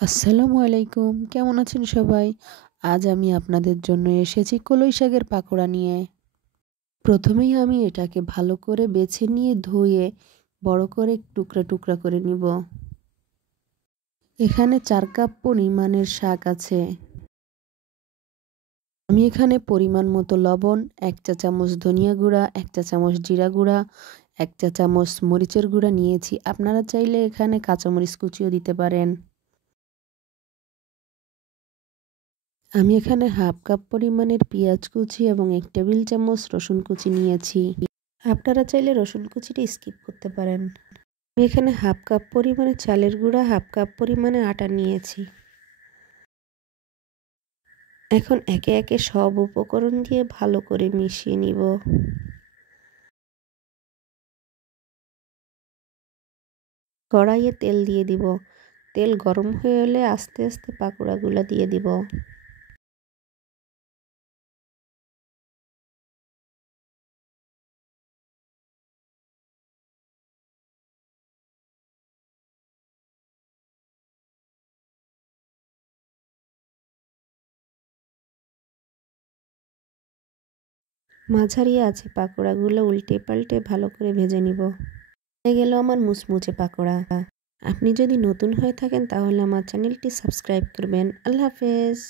আসসালামু আলাইকুম, কেমন আছেন সবাই? আজ আমি আপনাদের জন্য এসেছি কলই শাকের পাকোড়া নিয়ে। প্রথমেই আমি এটাকে ভালো করে বেছে নিয়ে ধুয়ে বড় করে টুকরা টুকরা করে নিব। এখানে ৪ কাপ পরিমাণের শাক আছে। আমি এখানে পরিমাণ মতো লবণ, ১ চা চামচ ধনিয়া গুঁড়া, ১ চা চামচ জিরা গুঁড়া, ১ চা চামচ মরিচের গুঁড়া নিয়েছি। আপনারা চাইলে এখানে কাঁচামরিচ কুচিও দিতে পারেন। আমি এখানে হাফ কাপ পরিমাণের পেঁয়াজ কুচি এবং ১ টেবিল চামচ রসুন কুচি নিয়েছি। আপনারা চাইলে রসুন কুচিটা স্কিপ করতে পারেন। আমি এখানে হাফ কাপ পরিমাণে চালের গুঁড়া, হাফ কাপ পরিমাণে আটা নিয়েছি। এখন একে একে সব উপকরণ দিয়ে ভালো করে মিশিয়ে নিব। কড়াইয়ে তেল দিয়ে দিব। তেল গরম হয়ে এলে আস্তে আস্তে পাকোড়াগুলো দিয়ে দিব। মাঝারি আছে পাকোড়াগুলো উল্টে পাল্টে ভালো করে ভেজে নিব। হয়ে গেল আমার মুচমুচে পাকোড়া। আপনি যদি নতুন হয়ে থাকেন তাহলে আমার চ্যানেলটি সাবস্ক্রাইব করবেন। আল্লাহ হাফেজ।